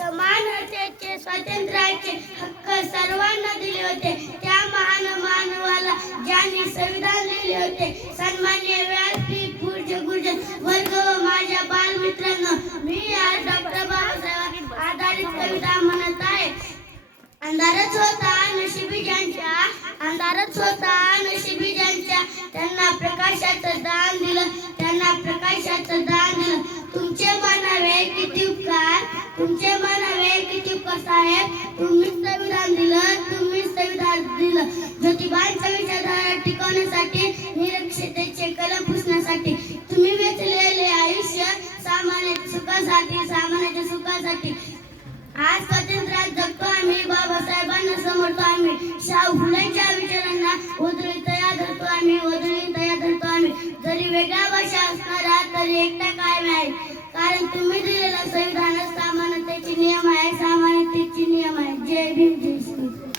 समानतेचे स्वातंत्र्याचे हक्क सर्वांना दिले होते. त्या महान मानवाला ज्यांनी संविधान लिहिले होते. सन्माननीय व्यासपीठ पूज्य गुरुजन वर्ग व माझ्या बालमित्रांनो, मी आज डॉक्टर बाबासाहेब आधारित कविता म्हणत आहे. अंधारच होता नशिबी ज्यांच्या, अंधारच होता नशिबी ज्यांच्या, त्यांना प्रकाशाचं दान दिलं, त्यांना प्रकाशाचं दान दिलं. तुमचे म्हणावे किती उपकार, तुमचे म्हणावे किती उपकार साहेब, तुम्हीच संविधान दिलं, तुम्हीच संविधान दिलं. ज्योतिबांच्या विचारधारा टिकवण्यासाठी, निरक्षरतेचे कलम पुसण्यासाठी तुम्ही वेचलेले आयुष्य सामान्याच्या सुखासाठी, सामान्याच्या सुखासाठी. आज स्वातंत्र्यात जगतो आम्ही, बाबासाहेबांना समजतो आम्ही, शाहू फुलेंच्या विचारांना उधळी तया धरतो आम्ही, उधळी तया धरतो आम्ही. जरी वेगळ्या भाषा असणारा तरी एकटा कायम आहे, कारण तुम्ही दिलेला संविधान समानतेची